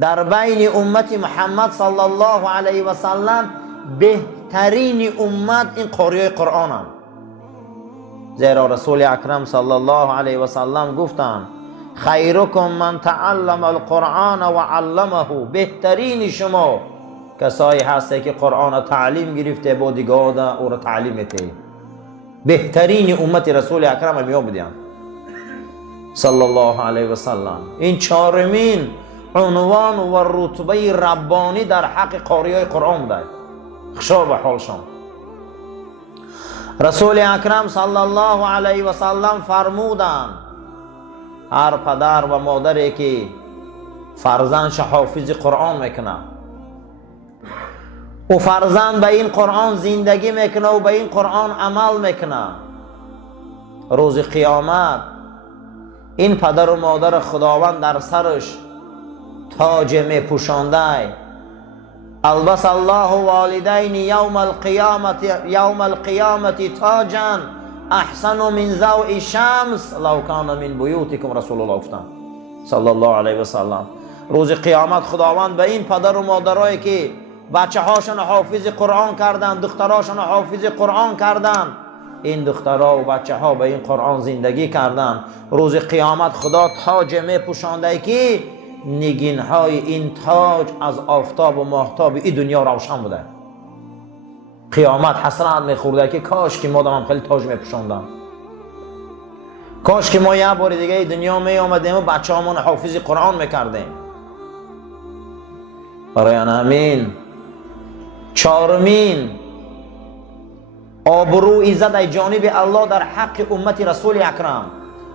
در بین امت محمد صلی الله علیه و سلم بهترین امت این قاریای قرآن هم. زیرا رسول اکرم صلی الله علیه و سلم گفتند خیرکم من تعلم القرآن و علمه، بهترین شما کسایی هسته که قرآن تعلیم گرفته با دیگاه او را تعلیم میده. بهترین امت رسول اکرم هم بودن صلی الله علیه و سلم. این چهارمین عنوان و رتبه ربانی در حق قاریای قرآن بوده. خشا به حالشان. رسول اکرم صلی الله علیه و سلم فرمودند هر پدر و مادری که فرزندش حافظ قرآن میکنه و فرزند به این قرآن زندگی میکنه و به این قرآن عمل میکنه، روز قیامت این پدر و مادر خداوند در سرش تاج میپوشانده. البس الله والدین یوم القیامت تاجا احسن من ضوء شمس لو کان من بیوتکم، رسول الله گفتند صلی الله علیه و سلم. روز قیامت خداوند به این پدر و مادرایی که بچه هاشون حافظ قرآن کردن، دختراشون حافظ قرآن کردن، این دخترها و بچه ها به این قرآن زندگی کردن، روز قیامت خدا تاج میپوشانده که نگین های این تاج از آفتاب و ماهتاب این دنیا روشن بوده. قیامت حسرت میخورده که کاش که ما هم خیلی تاج میپوشاندم، کاش که ما یه بار دیگه این دنیا می آمدیم و بچه همون حافظ قرآن میکردیم. برای همین چهارمین آبرو عزت ای جانب الله در حق امت رسول اکرم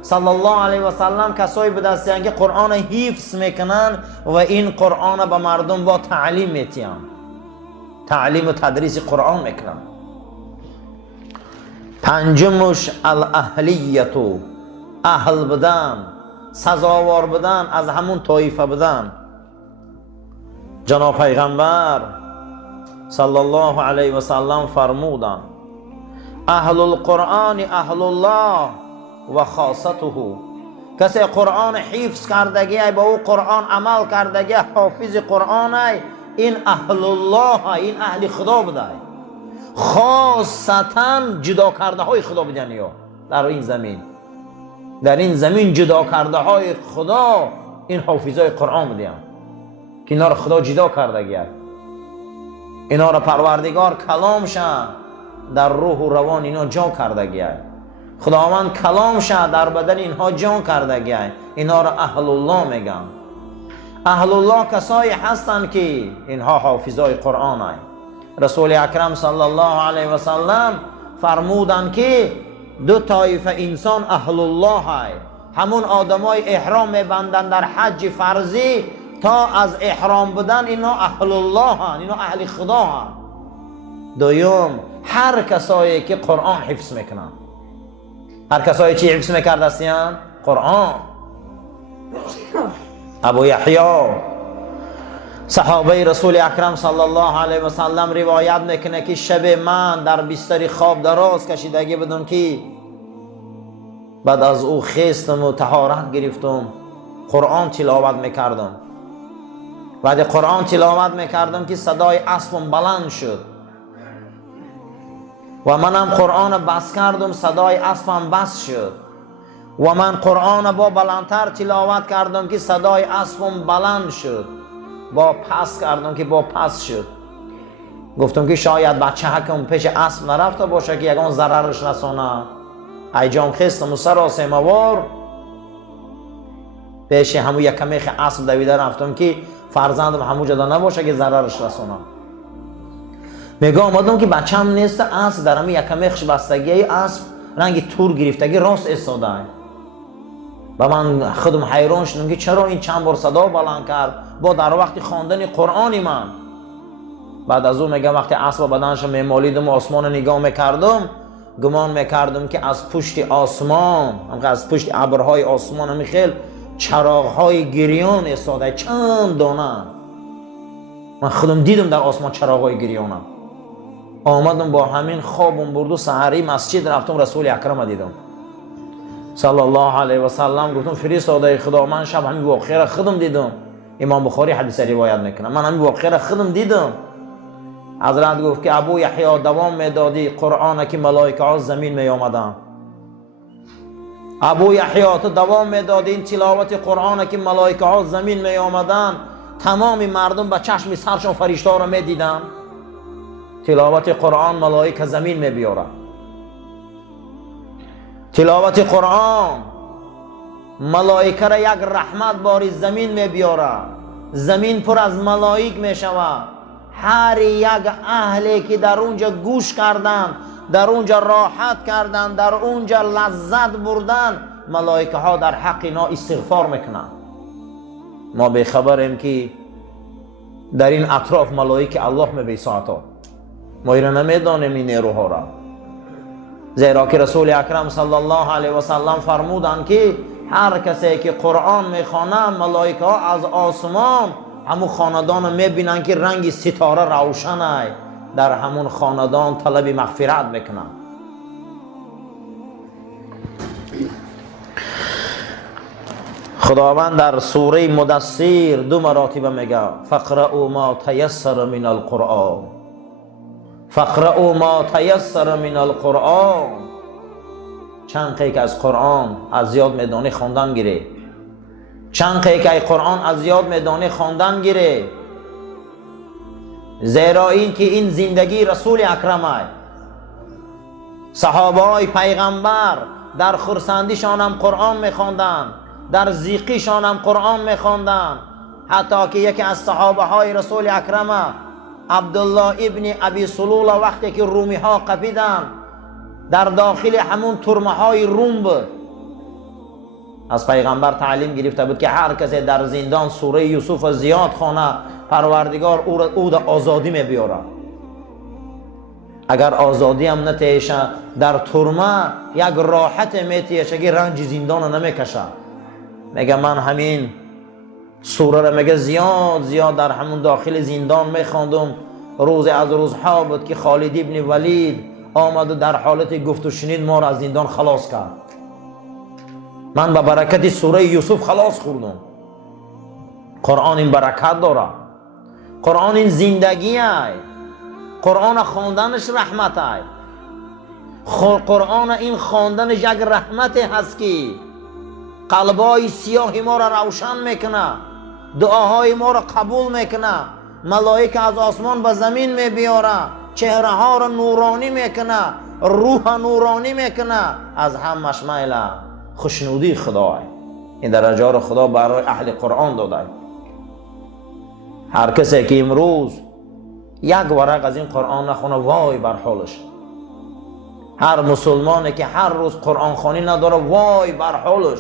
صلی الله علیه و سلم کسایی به دستیان که قرآن حفظ میکنن و این قرآن به مردم با تعلیم میتین، تعلیم و تدریس قرآن میکنن. پنجمش الاهلیتو، اهل بدن، سزاوار بدن، از همون طایفه بدن. جناب پیغمبر صلی الله علیه و سلم فرمودند اهل القرآن اهل الله و خاصته، کسی قرآن حفظ کردگی با او قرآن عمل کردگی حافظ قرآن این اهل الله، این اهل خدا بوده، خاصتا جدا کرده های خدا بودن. یا در این زمین، در این زمین جدا کرده های خدا این حافظای قرآن بودن که اینا را خدا جدا کردگی، اینا را پروردگار کلامش در روح و روان اینا جا کردگی، خداوند کلامش در بدن اینها جا کردگی، اینا را اهل الله میگن. اهل الله کسایی هستند که اینها حافظای قرآن هستند. رسول اکرم صلی الله علیه و سلم فرمودند که دو طایفه انسان اهل الله هست، همون آدمای احرام میبندن در حج فرضی تا از احرام بدن اینا اهل الله هستند، اینا اهل خدا هستند. دوم هر کسایی که قرآن حفظ میکنن، هر کسایی چی حفظ میکردستیان؟ قرآن. ابو یحیی صحابه رسول اکرم صلی الله علیه و سلم روایت میکنه که شب من در بستر خواب دراز کشیدگی بدم که بعد از او خستم و طهارت گرفتم، قرآن تلاوت میکردم. بعد قرآن تلاوت میکردم که صدای اسبم بلند شد و منم قرآن بس کردم، صدای اسبم بس شد و من قرآن با بلندتر تلاوت کردم که صدای اسبم بلند شد، با پس کردم که با پس شد. گفتم که شاید بچه حکم پیش اسب نرفته باشه که یگان ضررش رسانه. ایجام خستم و سراسه موار پیش همو یک کمیخ اسب دویده رفتم که فرزندم همو جدا نباشه که ضررش رسانه. میگه آمدم که بچه هم نیست، اسب در همه یک کمیخش بستگی اسب رنگ تور گرفتگی راست استاده و من خودم حیران شدم که چرا این چند بار صدا بلند کرد با در وقت خواندن قرآن من. بعد از اون میگم وقتی اسب بدنش میمالیدم و آسمان نگاه میکردم، گمان میکردم که از پشت آسمان، از پشت ابرهای آسمان همی خیل چراغهای گریان استاده چند دانه. من خودم دیدم در آسمان چراغهای گریانم. آمدم با همین خوابم برد و سحری مسجد رفتم، رسول اکرم دیدم صلی الله علیه و سلم. گفتم فرستاده خدا من شب همین واقعه را خودم دیدم. امام بخاری حدیث روایت میکنه. من همین واقعه را خودم دیدم. حضرت گفت که ابو یحیی دوام میدادی قرآن که ملائکه ها زمین می آمدن. ابو یحیی تو دوام میدادی این تلاوت قرآن که ملائکه ها زمین می آمدن، تمام مردم به چشم سرشون فرشته ها را می دیدن. تلاوت قرآن ملائکه زمین می بیارن. تلاوت قرآن ملائکه را یک رحمت باری زمین می بیاره. زمین پر از ملائک می شود. هر یک اهلی که در اونجا گوش کردن، در اونجا راحت کردن، در اونجا لذت بردن، ملائکه ها در حق اینا استغفار میکنن. ما به خبریم که در این اطراف ملائکه الله می بیساعتا. ما ایرا نمیدانیم این نیروها را، زیرا که رسول اکرم صلی الله علیه و سلم فرمودند که هر کسی که قرآن میخوانه ملائکه ها از آسمان همون خاندان میبینن که رنگ ستاره روشنه، در همون خاندان طلب مغفرت میکنن. خداوند در سوره مدثر 2 مراتبه میگه فقرؤوا ما تیسر من القرآن. فقرؤوا ما تیسر من القرآن. چند قیک از قرآن از یاد میدانی خواندن گیره. چند قیک از قرآن از یاد میدانی خواندن گیره. زیرا این که این زندگی رسول اکرمه. صحابه های پیغمبر در خرسندیشان هم قرآن میخواندن، در زیقیشان هم قرآن میخواندن. حتی که یکی از صحابه های رسول اکرمه عبدالله ابن ابی سلول وقتی که رومی ها قپیدن، در داخل همون ترمه های روم بود، از پیغمبر تعلیم گرفته بود که هر کسی در زندان سوره یوسف زیاد خوانه پروردگار او را آزادی می بیاره. اگر آزادی هم نتیشه در ترمه یک راحت میتیشه که رنج زندان رو نمیکشه. میگه من همین سوره را میگه زیاد در همون داخل زندان میخواندم. روز از روزها بود که خالد ابن ولید آمد و در حالت گفت و شنید ما را از زندان خلاص کرد. من به برکت سوره یوسف خلاص خوردم. قرآن این برکت داره. قرآن این زندگی ای. قرآن خواندنش رحمت ای. قرآن این خواندنش یک رحمت هست که قلبای سیاه ما را روشن میکنه، دعاهای ما را قبول میکنه، ملائکه از آسمان به زمین میبیاره، چهره ها را نورانی میکنه، روح نورانی میکنه. از همش میل خوشنودی خدا. این درجه را خدا برای اهل قرآن داده. هر کسی که امروز یک ورق از این قرآن نخونه وای بر حالش. هر مسلمانی که هر روز قرآن خوانی نداره وای بر حالش.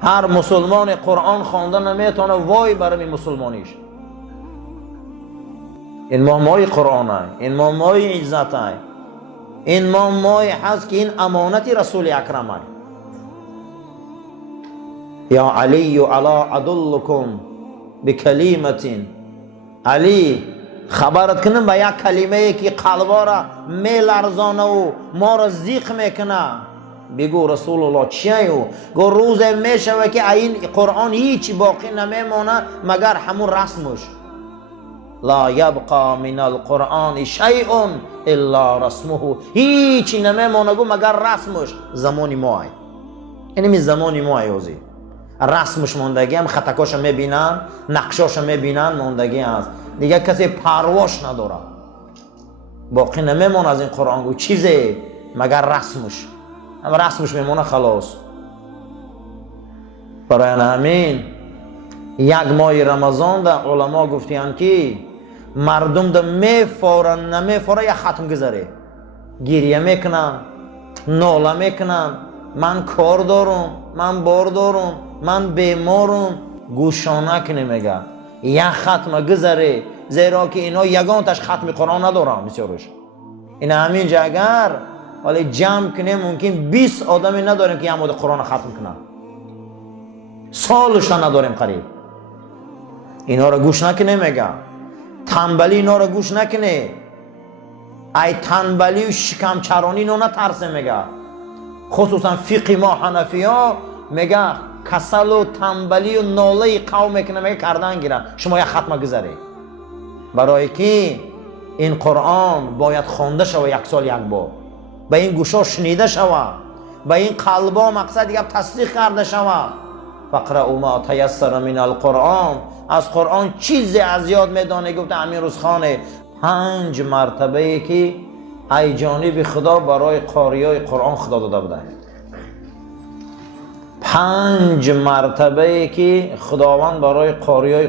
هر مسلمان قرآن خوانده نمیتونه وای بر این مسلمانیش. این ماه قرآن های، این ماه عزت های، این ماه هست که این امانت رسول اکرم های. یا علی علا ادلکم بکلمت. علی خبرت کنم به یک کلمه که قلبا را میلرزانه و ما را زیق میکنه. بگو رسول الله چیه؟ گو روز میشوه که این قرآن هیچ باقی نمیمانه مگر همون رسمش. لا یبقى من القرآن شیء الا رسمه. هیچی نمیمانه گو مگر رسمش. زمانی ما ای، یعنی زمانی ما ایوزی رسمش موندگی هم، خطکاش میبینن، نقشاش میبینن، موندگی هست دیگه. کسی پرواش نداره، باقی نمیمانه از این قرآن گو چیزی مگر رسمش. اما رسمش میمونه خلاص. برای همین یک ماه رمضان در علما گفتیان که مردم در میفورن نمیفوره یک ختم گذاره، گریه میکنن، ناله میکنن، من کار دارم، من بار دارم، من بیمارم. گوشانه که نمیگه یک ختم گذاره، زیرا که اینا یگان تاش ختم قرآن ندارن بسیارش. این همینجا اگر ولی جمع کنیم ممکن 20 آدمی نداریم که همون قرآن ختم کنن. سالش نداریم قریب. اینا را گوش نکنه. میگه تنبلی اینا را گوش نکنه. ای تنبلی و شکم چرانی اینا نترسه. میگه خصوصا فقه ما حنفی ها میگه کسل و تنبلی و ناله قوم که نمیگه کردن گیرن. شما یک ختمه گذاری برای که این قرآن باید خوانده شوه یک سال یک بار، به این گوشا شنیده شوه، به این قلبا مقصد دیگه تصدیق کرده شوه. فقرأوا ما تیسر من القرآن، از قرآن چیزی از یاد میدانه. گفته امیر روزخان 5 مرتبه که ای جانب خدا برای قاریای قرآن خدا داده بوده. 5 مرتبه که خداوند برای قاریای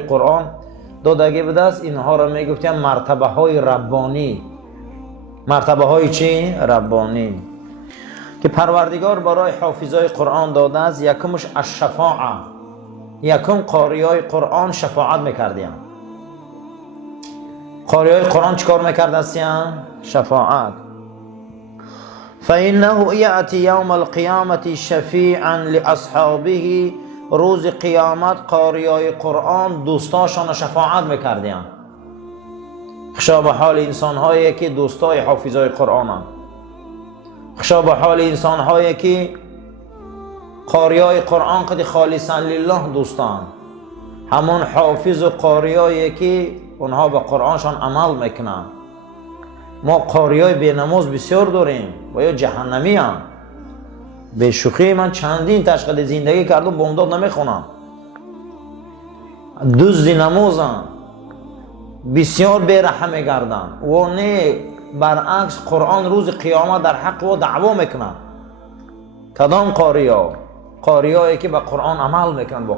قرآن دادگی بوده است. اینها را میگفتیم مرتبه های ربانی. مرتبه های چی؟ ربانی که پروردگار برای حافظای قرآن داده است. یکمش الشفاعه، یکم قاریای قرآن شفاعت میکردیم. قاریای قرآن چیکار میکرده است؟ شفاعت. فإنه یأتی یوم القیامة شفیعا لاصحابه، روز قیامت قاریای قرآن دوستاشان شفاعت میکردیم. خشا به حال انسان هایی که دوستای حافظای قرآن هم. خشا به حال انسان هایی که قاریای قرآن قد خالصا لله دوستان، همون حافظ و قاریایی که اونها به قرآنشان عمل میکنن. ما قاریای بی نماز بسیار داریم و یا جهنمی هم. به شوخی من چندین تشکیل زندگی کردم بامداد نمیخونم، دزد نماز هم، بسیار بیرحم میگردن و نه برعکس قرآن روز قیامت در حق و دعوا میکنن. کدام قاریایی که به قرآن عمل میکنن،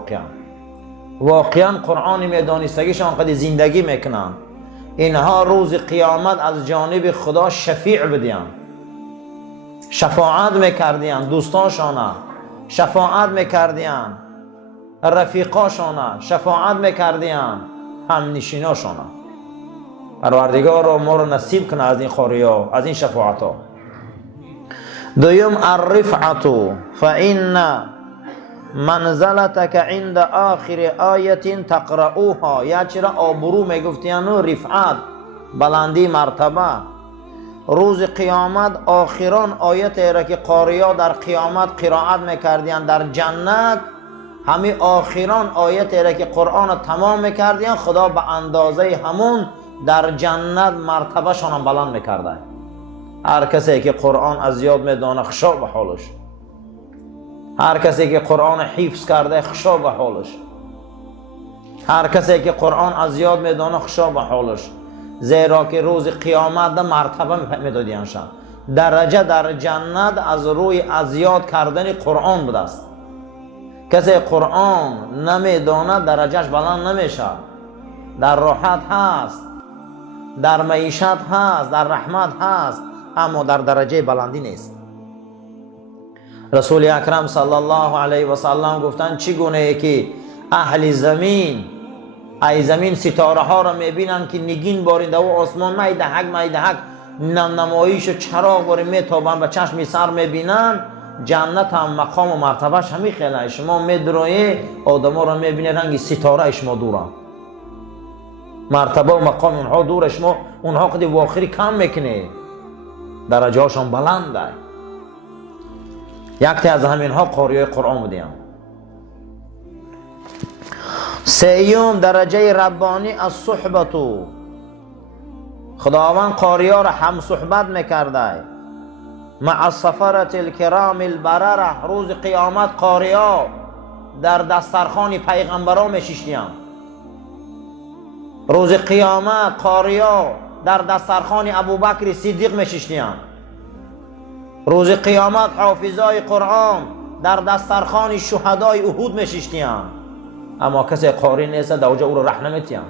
واقعا قرآن میدانستگیشان قد زندگی میکنن، اینها روز قیامت از جانب خدا شفیع بدین، شفاعت میکردین، دوستانشان شفاعت میکردین، رفیقاشان شفاعت میکردین، همنشیناشان. پروردگار رو ما رو نصیب کنه از این قاریا، از این شفاعت ها. دویم الرفعة، فإن منزلتك عند آخر آیت تقرؤوها، یا چرا آبرو میگفتین رفعت، بلندی مرتبه. روز قیامت آخران آیت را که قاریا در قیامت قرائت میکردین در جنت، همین آخران آیت را که قرآن تمام میکردین، خدا به اندازه همون در جنت مرتبه شان بلند میکرده. هر کسی که قرآن از یاد میدانه خشوع به حالش، هر کسی که قرآن حفظ کرده خشوع به حالش، هر کسی که قرآن از یاد میدانه خشوع به حالش. زیرا که روز قیامت ده مرتبه میدادینشان، درجه در جنت از روی از یاد کردن قرآن بوده است. کسی قرآن نمیدانه درجهش بلند نمیشه. در راحت هست، در معیشت هست، در رحمت هست، اما در درجه بلندی نیست. رسول اکرم صلی الله علیه و سلم گفتن چگونه ای که اهل زمین، ای زمین ستاره ها را میبینن که نگین بارنده و آسمان میدهک نمایش و چراغ باری میتابن به چشم سر میبینن، جنت هم مقام و مرتبهش همی خیلی. شما میدروی آدم ها را میبینی رنگ ستاره شما دوره، مرتبه و مقام اونها دور، شما اونها قدی واخری کم میکنی، درجه هاشون بلنده. یکی از همین ها قاریای قرآن بودیم. سیوم درجه ربانی از صحبتو، خداوند قاریا را هم صحبت میکرده. مع السفرة الكرام البرره، روز قیامت قاریا در دسترخوان پیغمبران میشیشتیم. روز قیامت قاریا در دسترخوان ابوبکر صدیق میشیشتیم. روز قیامت حافظای قرآن در دسترخوان شهدای احد میشیشتیم. اما کسی قاری نیست دوجه او را رح نمیتیم.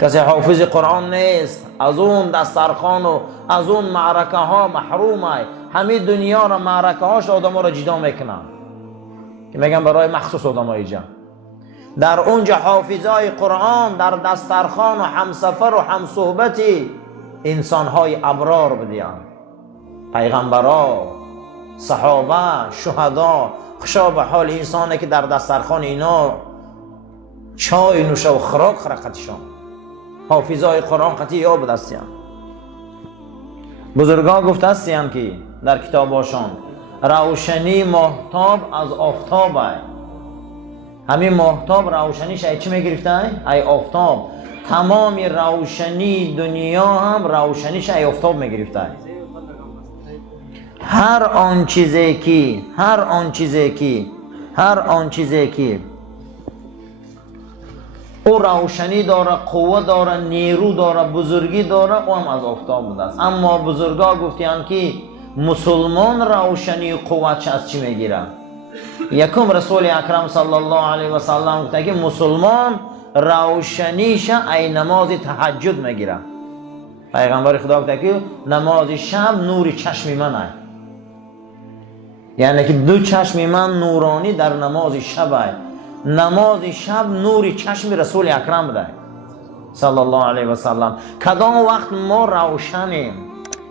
کسی حافظ قرآن نیست، از اون دسترخوان و از اون معرکه ها محرومه. همه دنیا را معرکه هاش آدم ها را جدا میکنن که میگن برای مخصوص آدم های جا. در اونجا حافظای قرآن در دسترخوان و همسفر و همصحبتی انسان های ابرار بدیان، پیغمبرا، صحابه، شهدا. خشا به حال انسانه که در دسترخوان اینا چای نوشه و خراک خرقتشان. حافظای قرآن قطعی یا بدستیم. بزرگان گفته هستیم که در کتاباشان روشنی ماهتاب از آفتاب ای. همین ماهتاب روشنیش ای چی میگرفته ای آفتاب. تمام روشنی دنیا هم روشنیش ای آفتاب میگرفته ای. هر آن چیزی که او روشنی داره، قوت داره، نیرو داره، بزرگی داره، او هم از آفتاب بوده است. اما بزرگا گفتیان که مسلمان روشنی و قوتش از چی میگیره؟ یکم رسول اکرم صلی الله علیه و سلم گفته که مسلمان روشنیش ای نماز تهجد میگیره. پیغمبر خدا گفته که نماز شب نور چشم من است. یعنی که دو چشم من نورانی در نماز شب است. نماز شب نور چشم رسول اکرم بوده صلی الله علیه و سلم. کدام وقت ما روشنیم،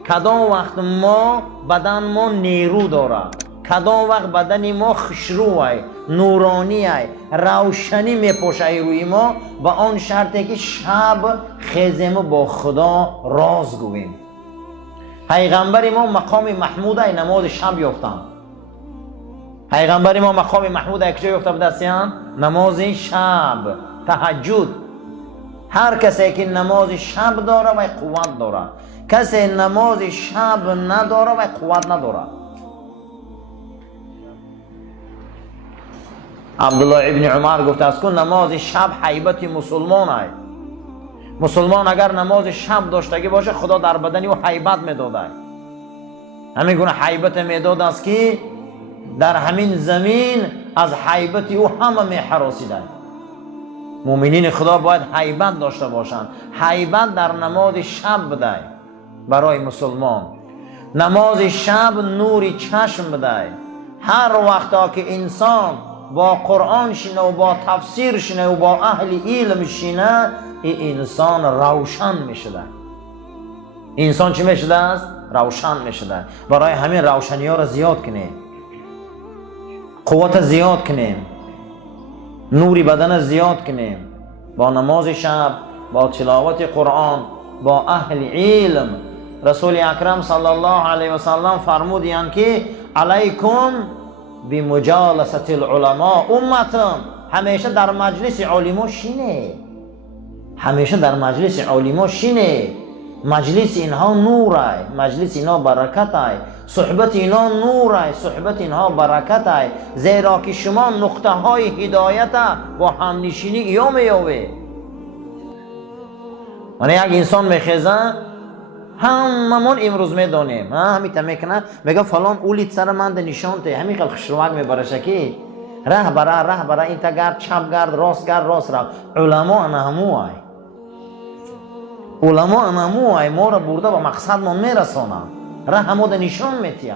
کدام وقت ما بدن ما نیرو داره، کدام وقت بدن ما خوشرو ای، نورانی ای، روشنی میپوشه روی ما، با آن شرطی که شب خیزم با خدا راز گویم. پیغمبر ما مقام محمود ای نماز شب یافتن. پیغمبر ما مقام محمود ای کجا یافته بودستیان؟ نماز شب، تهجد. هر کسی که نماز شب داره و قوت داره، کسی نماز شب نداره و قوت نداره. عبدالله ابن عمر گفته است که نماز شب حیبت مسلمان است. مسلمان اگر نماز شب داشتگی باشه خدا در بدنی و حیبت میداده. همین گونه حیبت میداده است که در همین زمین از حیبت او همه میحراسیده. مؤمنین خدا باید حیبت داشته باشند. حیبت در نماز شب بده برای مسلمان. نماز شب نوری چشم بده. هر وقتا که انسان با قرآن شینه و با تفسیر شینه و با اهل علم شینه، این انسان روشن میشده. انسان چی میشده است؟ روشن میشده. برای همین روشنی ها را زیاد کنیم، قوت زیاد کنیم، نوری بدن زیاد کنیم. با نماز شب، با تلاوت قرآن، با اهل علم. رسول اکرم صلی الله علیه و سلم فرمودند که علیکم بمجالست العلماء. امتم همیشه در مجلس علما شینه، همیشه در مجلس علما شینه. مجلس اینها نور است، مجلس اینها برکت است، صحبت اینها نور است، صحبت اینها برکت است. زیرا که شما نقطه های هدایت با همنشینی یا میابه. یعنی یک انسان میخیزه، هممون امروز میدانیم، همیتا میکنه میگه فلان اولید سر من ده نشان ته، همین خیلی خشروک میبرشه که ره برای این تا گرد چپ گرد راست گرد راست رفت. علما انهمو های، علما انهمو های، ما را برده و مقصد ما میرسانم، ره همو ده نشان میتیم.